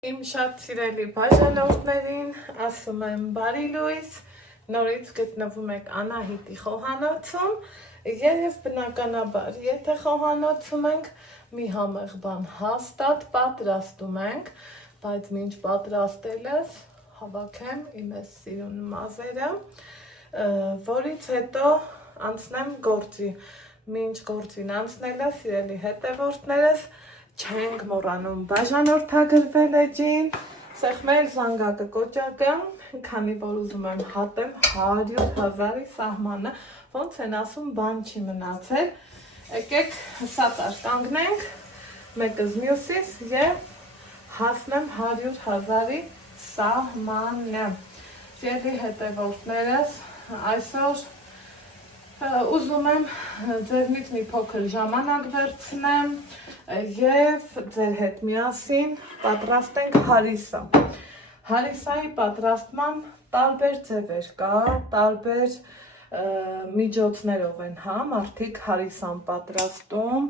Իմ շատ սիրելի բաժանորդներին, ասում եմ բարի լույս, նորից գտնվում եք Անահիտի խոհանոցում և բնականաբար, եթե խոհանոցում ենք, մի համեղ բան հաստատ պատրաստում ենք, բայց մինչ պատրաստելս հավաքեմ իմ ես սիրուն մազերը, որից հետո անցնեմ գործի, մինչ գործին անցնելը սիրելի հետևորդներս, չենք մոռանում բաժանորդագրվել էջին, սեղմել զանգակը կոճակը, քանի որ ուզում եմ հատեմ 100,000-ի սահմանը, ոնց են ասում բան չի մնացել, եկեք սատար կանգնենք, մեկս մյուսիս և հասնեմ 100,000-ի սահմանը, սիրելի հետևորդներս, այսօր ուզում եմ ձեզնից մի փոքր ժամանակ վերցնեմ և ձեր հետ միասին պատրաստենք հարիսա։ Հարիսայի պատրաստման տարբեր ձևեր կա, տարբեր միջոցներով են մարդիկ հարիսան պատրաստում,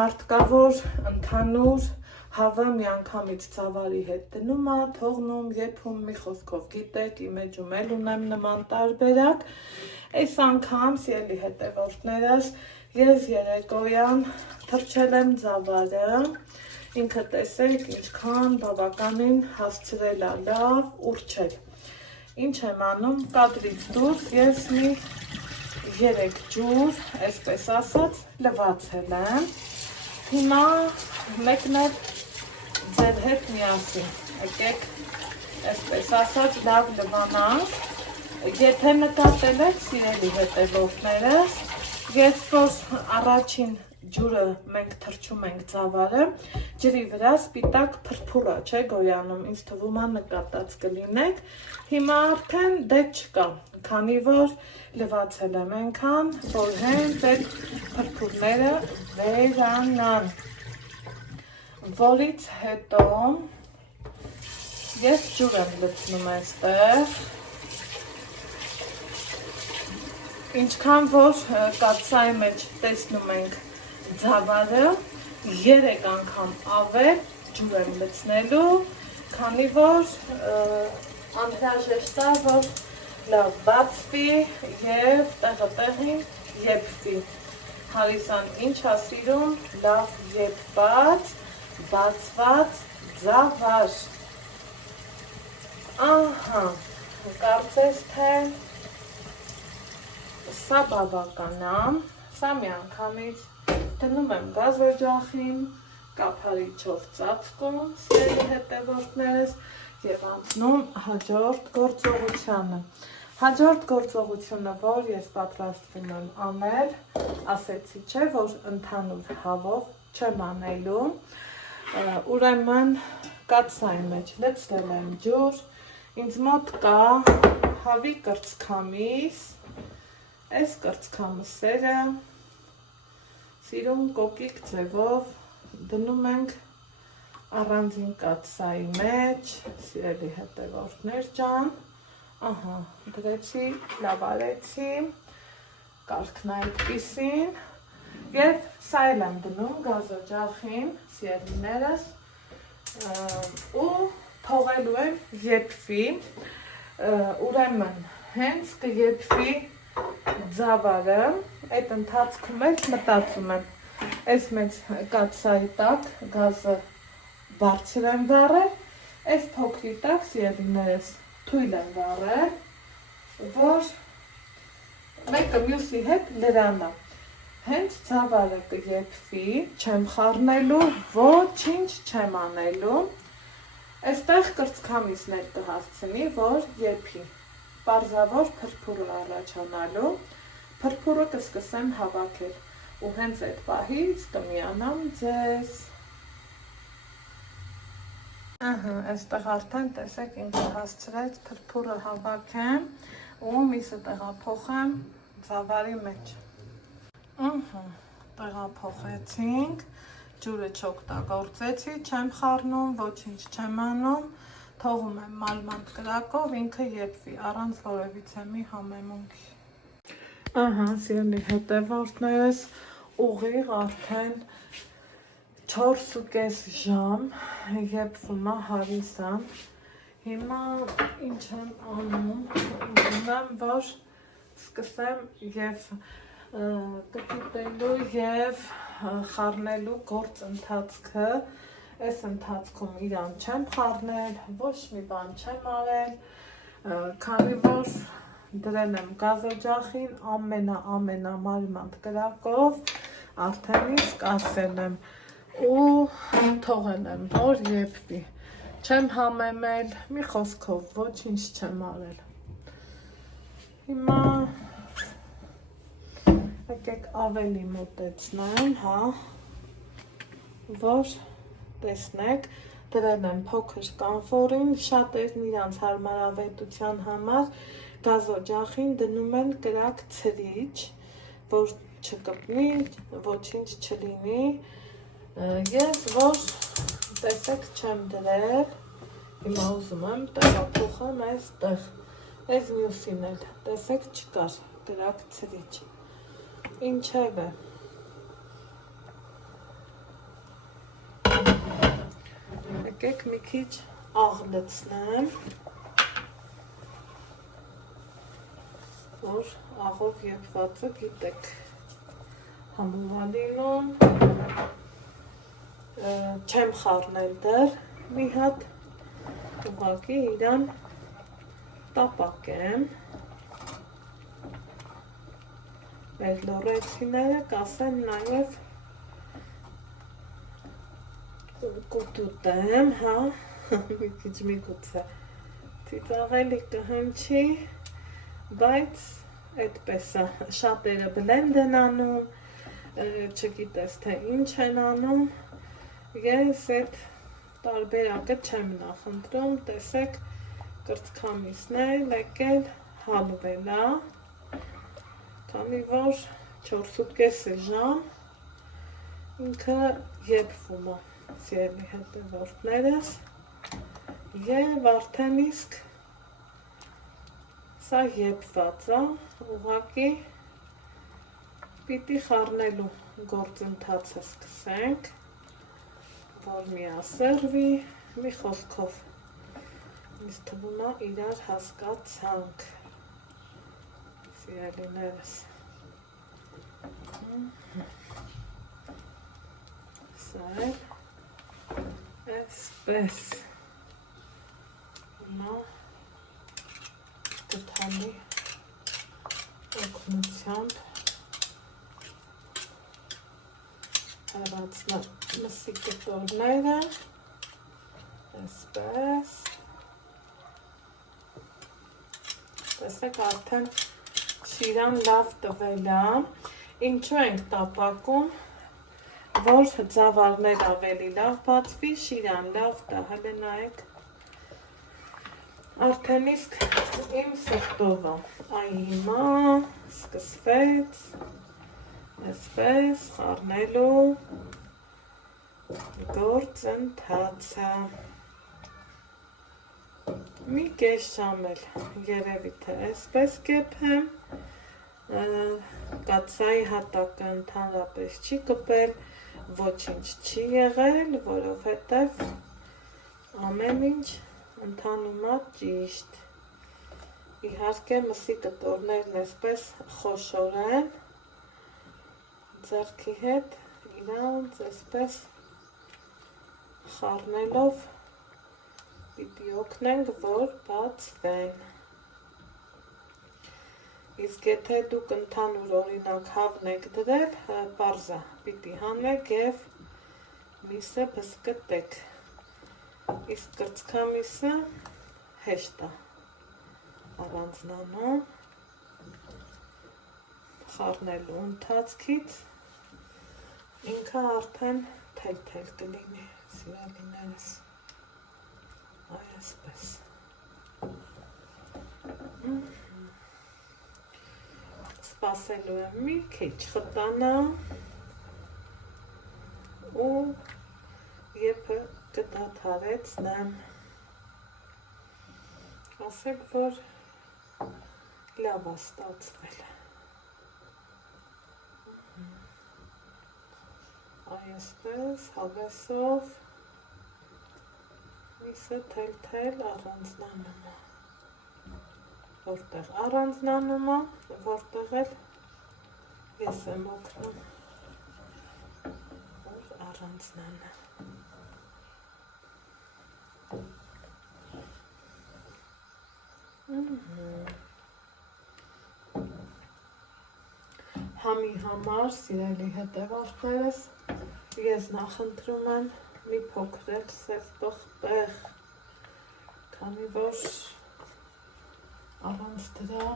մարդ կա, որ ընդհանուր հավը միանգամից ծավալի հետ դնում է, թողնում, եփում, մի խոսքով գիտեք, իմ էջում էլ ունեմ նման տարբերակ, այս անգամ սիրելի հետևորդներս ես երեկոյան թրջել եմ ծավալը, ինքը տեսեք ինչքան բավականին հասցրել է լավ ուրչել, ինչ եմ անում, կադրից դուրս ես մի 3 ջուր, այսպես ասած, լվացել եմ, հիմա մեկն էլ ձեր հետ միասին, եկեք, այսպես ասած, լավ լվանանք, եթե նկատել եք, սիրելի հետևորդներս, երբ որ առաջին ջուրը մենք թրջում ենք ծավալը, ջրի վրա սպիտակ փրփուր է, չէ գոյանում, ինձ թվում է նկատած կլինեք, հիմա արդեն դե չկա, քանի որ լվացել եմ այնքան, որ հենց այդ փրփուրները վերանան, որից հետո ես ջուր եմ լցնում այստեղ, ինչքան որ կաթսայի մեջ տեսնում ենք ծավալը, 3 անգամ ավել ջուր եմ լցնելու, քանի որ անհրաժեշտ է, որ լավ բացվի և տեղը տեղին եփվի, հարիսան ինչ է սիրում, լավ եփված, բացված ծավալ, ահա, կարծես թե սա բավական է, սա մի անգամից դնում եմ գազօջախին, կափարիչով ծածկում, սիրելի հետևորդներս և անցնում հաջորդ գործողությանը։ Հաջորդ գործողությունը, որ ես պատրաստվում եմ անել, ասեցի չէ, որ ընդհանուր հավով չեմ անելու, ուրեմն կաթսայի մեջ լցրել եմ ջուր, ինձ մոտ կա հավի կրծքամիս, այս կրծքամսերը սիրուն կոկիկ ձևով դնում ենք առանձին կաթսայի մեջ, սիրելի հետևորդներ ջան, ահա, դրեցի, լավ արեցի, կարգն այդպիսին և սա էլ եմ դնում գազօջախին, սիրելիներս, ու թողելու եմ եփվի, ուրեմն հենց կեփվի ծավալը, այդ ընթացքում էլ մտածում եմ, այս մեծ կաթսայի տակ գազը բարձր եմ վառել, այս փոքրի տակ սիրելիներս թույլ եմ վառել, որ մեկը մյուսի հետ լրանա, հենց ծավալը կեփվի, չեմ խառնելու, ոչինչ չեմ անելու, այստեղ կրծքամիսներ կհասցնի, որ եփի, պարզավոր փրփուր առաջանալու, փրփուրը կսկսեմ հավաքել, ու հենց այդ պահից կմիանամ ձեզ, ահա, այստեղ արդեն տեսեք ինքը հասցրեց փրփուրը հավաքեմ, ու միսը տեղափոխեմ ծավալի մեջ, ահա, տեղափոխեցինք, ջուրը չօգտագործեցի, չեմ խառնում, ոչինչ չեմ անում, թողում եմ մալմանդ կրակով, ինքը եփվի, առանց որևիցե մի համեմունքի։ Ահա, սիրելի հետևորդներս, ուղիղ արդեն 4.5 ժամ եփվում է հարիսան։ Հիմա ինչ եմ անում, ուզում եմ, որ սկսեմ եւ կպիտելու եւ խառնելու գործընթացքը։ Այս ընթացքում իրան չեմ խառնել, ոչ մի բան չեմ արել, քանի որ դրել եմ գազօջախին ամենամանր կրակով, արդեն իսկ ասել եմ ու թողել եմ, որ եփվի։ Չեմ համեմել, մի խոսքով ոչինչ չեմ արել։ Հիմա եկեք ավելի մոտեցնեմ, հա, որ տեսնեք, դրել եմ փոքր կանֆորին, շատերն իրանց հարմարավետության համար գազօջախին դնում են կրակ ցրիչ, որ չկպնի, ոչինչ չլինի, ես որ տեսեք չեմ դրել, հիմա ուզում եմ տեղափոխեմ այստեղ, այս մյուսին էլ, տեսեք չկար կրակ ցրիչ, ինչև է, եկեք մի քիչ աղ լցնեմ, որ աղով եփվածը գիտեք, համովալինում, չեմ խառնել դեռ, մի հատ ուղղակի իրան տապակեմ, մեր լորեցիները կասեն նաև կուտուտեմ, հա, մի քիչ միգուցե ծիծաղելի կհնչի, բայց այդպես է, շատերը բլենդ են անում, չգիտես թե ինչ են անում, ես այդ տարբերակը չեմ նախընտրում, տեսեք կրծքամիսն է եկել հալվել է, քանի որ 4.5 ժամ ինքը եփվում է, սիրելի հետևորդներս, եւ արդեն իսկ սա եփված է, ուղղակի պիտի խառնելու գործընթացը սկսենք, որ միասերվի, մի խոսքով, ինձ թվում է իրար հասկացանք, սիրելիներս, սա էլ այսպես, հիմա կթանի օգնությամբ հեռացնեմ մսի կտորները, այսպես, տեսեք արդեն շիրան լավ տվել է, ինչու ենք տապակում, որ ձավարներ ավելի լավ բացվի, շիրան լավ տա, հələ նայեք, արդեն իսկ իմ սրտով է, այ հիմա սկսվեց, այսպես խառնելու գործընթացը, մի կես ժամ էլ երևի թե այսպես կեփեմ, կաթսայի հատակը ընդհանրապես չի կպել, ոչինչ չի եղել, որովհետև ամեն ինչ ընթանում է ճիշտ, իհարկե մսի կտորներն այսպես խոշոր են, ձեռքի հետ իրանց այսպես խառնելով պիտի օգնենք, որ բացվեն, իսկ եթե դուք ընդհանուր օրինակ հավն եք դրել, պարզ է, պիտի հանեք և միսը բզկտեք, իսկ կրծքամիսը հեշտ է առանձնանում, խառնելու ընթացքից, ինքը արդեն թել-թել կլինի, սիրելիներս, այսպես, սպասելու եմ մի քիչ խտանա ու եփը կդադարեցնեմ, ասեք, որ լավ է ստացվել, Այսպես հավեսով միսը թել-թել առանձնանում է, որտեղ առանձնանում է, որտեղ էլ ես եմ օգնում, որ առանձնանա։ Համի համար, սիրելի հետևորդներս, ես նախընտրում եմ մի փոքր էլ սև պղպեղ, քանի որ առանց դրա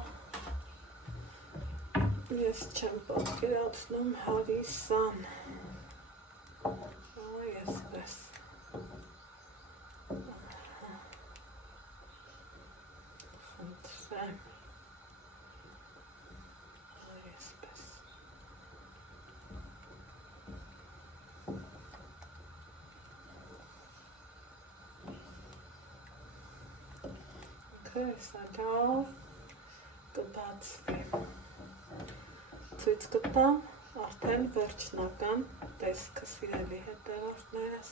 ես չեմ պատկերացնում հարիսան, այսպես, խնդրեմ, այսպես, Սա լավ կբացվի, ցույց կտամ արդեն վերջնական տեսքը, սիրելի հետևորդներս։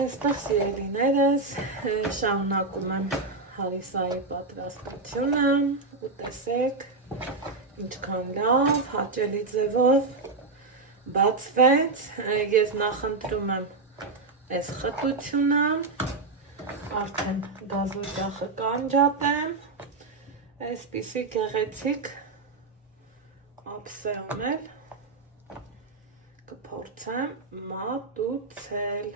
Այստեղ, սիրելիներս, շարունակում եմ հարիսայի պատրաստությունը ու տեսեք ինչքան լավ, հաճելի ձևով բացվեց, ես նախընտրում եմ այս խտությունը, արդեն գազօջախը կանջատեմ, այսպիսի գեղեցիկ ափսե ունել, կփորձեմ մատուցել,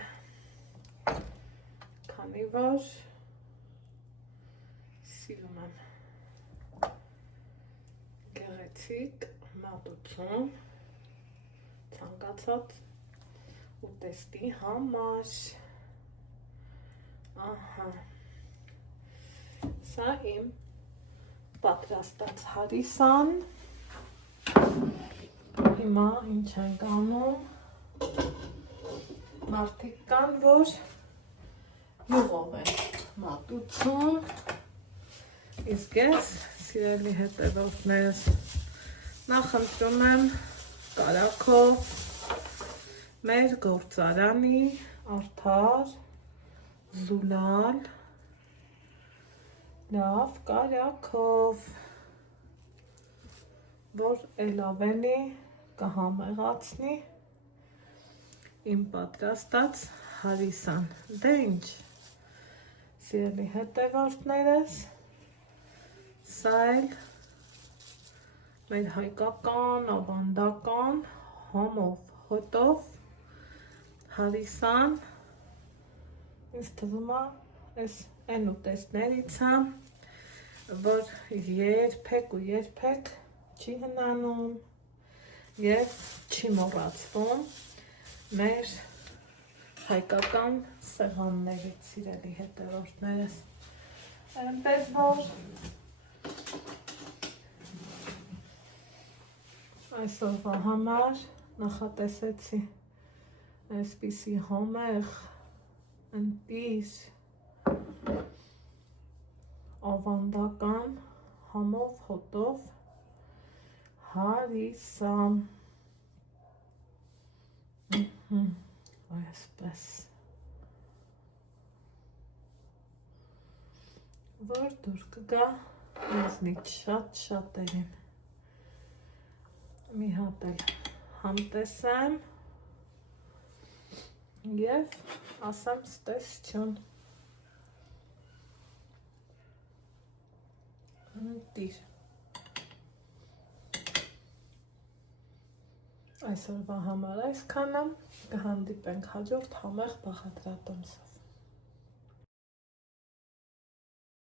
քանի որ սիրում եմ գեղեցիկ մատուցում ցանկացած ուտեստի համար։ Ահա, սա իմ պատրաստած հարիսան, հիմա ինչ ենք անում, մարդիկ կան, որ յուղով են մատուցում, իսկ ես, սիրելի հետևորդներս, նախընտրում եմ կարագով մեր գործարանի արդար, զուլալ, լավ կարագով, որ էլ ավելի կհամեղացնի իմ պատրաստած հարիսան։ Դե ինչ, սիրելի հետևորդներս, սա էլ մեր հայկական, ավանդական համով, հոտով հարիսան, ինձ թվում է, այս այն ուտեստներից է, որ երբեք ու երբեք չի հնանում և չի մոռացվում մեր հայկական սեղաններից, սիրելի հետևորդներս, այնպես որ այսօրվա համար նախատեսեցի այսպիսի համեղ, ընտիր, ավանդական համով, հոտով հարիսա, այսպես, որ դուր կգա մեզնից շատ-շատերին, մի հատ էլ համտեսեմ և ասեմ ստեսություն, ընտիր, այսօրվա համար այսքանը, կհանդիպենք հաջորդ համեղ բաղադրատոմսով։